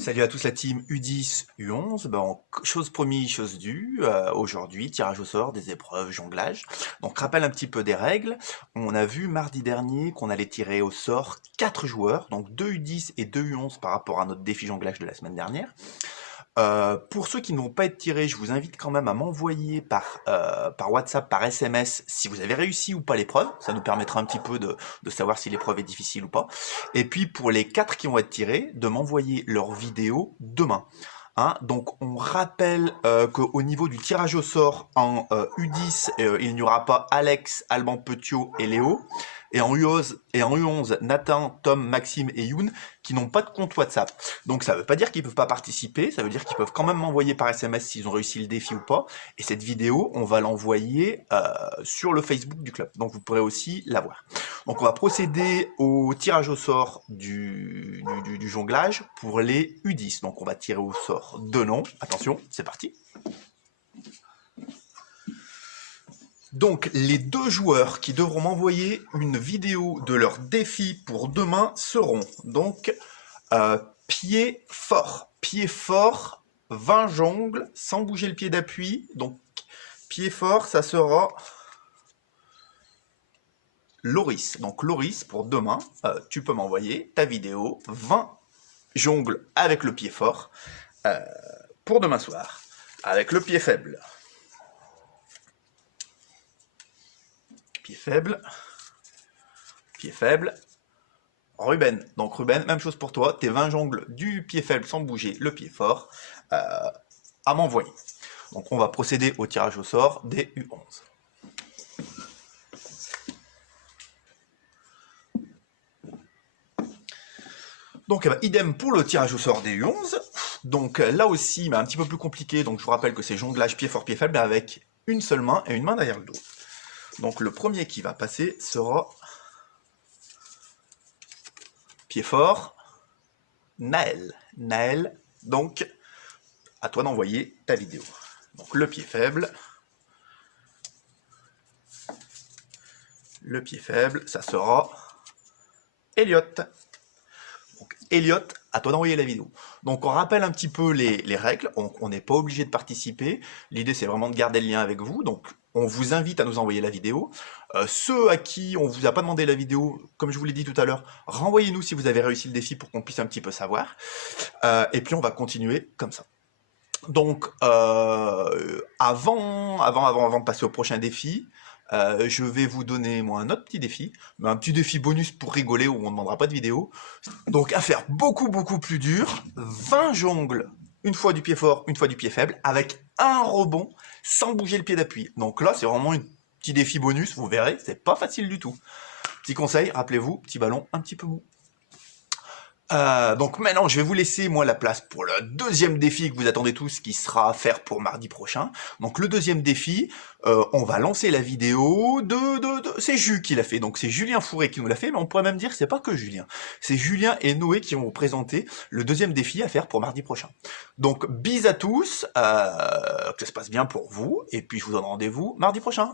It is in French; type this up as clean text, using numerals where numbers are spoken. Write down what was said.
Salut à tous la team U10, U11. Chose promise, chose due. Aujourd'hui, tirage au sort des épreuves jonglage. Donc, rappel un petit peu des règles. On a vu mardi dernier qu'on allait tirer au sort 4 joueurs, donc 2 U10 et 2 U11 par rapport à notre défi jonglage de la semaine dernière. Pour ceux qui ne vont pas être tirés, je vous invite quand même à m'envoyer par WhatsApp, par SMS, si vous avez réussi ou pas l'épreuve. Ça nous permettra un petit peu de savoir si l'épreuve est difficile ou pas. Et puis pour les 4 qui vont être tirés, de m'envoyer leur vidéo demain. Hein, donc on rappelle qu'au niveau du tirage au sort en U10, il n'y aura pas Alex, Alban Petiot et Léo. Et en U11, Nathan, Tom, Maxime et Youn qui n'ont pas de compte WhatsApp. Donc ça ne veut pas dire qu'ils ne peuvent pas participer, ça veut dire qu'ils peuvent quand même m'envoyer par SMS s'ils ont réussi le défi ou pas. Et cette vidéo, on va l'envoyer sur le Facebook du club. Donc vous pourrez aussi la voir. Donc on va procéder au tirage au sort du jonglage pour les U10. Donc on va tirer au sort 2 noms. Attention, c'est parti. Donc les 2 joueurs qui devront m'envoyer une vidéo de leur défi pour demain seront donc pied fort, 20 jongles sans bouger le pied d'appui. Donc pied fort, ça sera Loris. Donc Loris, pour demain, tu peux m'envoyer ta vidéo 20 jongles avec le pied fort pour demain soir. Avec le pied faible. Pied faible. Pied faible. Ruben. Donc Ruben, même chose pour toi. Tes 20 jongles du pied faible sans bouger le pied fort à m'envoyer. Donc on va procéder au tirage au sort des U11. Donc idem pour le tirage au sort des U11. Donc là aussi, un petit peu plus compliqué. Donc je vous rappelle que c'est jonglage pied fort, pied faible avec une seule main et une main derrière le dos. Donc le premier qui va passer sera pied fort, Naël. Naël, donc à toi d'envoyer ta vidéo. Donc le pied faible. Le pied faible, ça sera Elliot. Donc Elliot, à toi d'envoyer la vidéo. Donc on rappelle un petit peu les règles, on n'est pas obligé de participer, l'idée c'est vraiment de garder le lien avec vous, donc on vous invite à nous envoyer la vidéo. Ceux à qui on vous a pas demandé la vidéo, comme je vous l'ai dit tout à l'heure, renvoyez-nous si vous avez réussi le défi pour qu'on puisse un petit peu savoir. Et puis on va continuer comme ça. Donc avant de passer au prochain défi, je vais vous donner moi un autre petit défi, un petit défi bonus pour rigoler où on ne demandera pas de vidéo. Donc à faire beaucoup plus dur, 20 jongles, une fois du pied fort, une fois du pied faible, avec un rebond, sans bouger le pied d'appui. Donc là c'est vraiment un petit défi bonus, vous verrez, c'est pas facile du tout. Petit conseil, rappelez-vous, petit ballon un petit peu mou. Donc maintenant, je vais vous laisser, moi, la place pour le deuxième défi que vous attendez tous, qui sera à faire pour mardi prochain. Donc le deuxième défi, on va lancer la vidéo c'est Jus qui l'a fait. Donc c'est Julien Fourré qui nous l'a fait, mais on pourrait même dire que c'est pas que Julien. C'est Julien et Noé qui vont vous présenter le deuxième défi à faire pour mardi prochain. Donc bis à tous, que ça se passe bien pour vous, et puis je vous donne rendez-vous mardi prochain.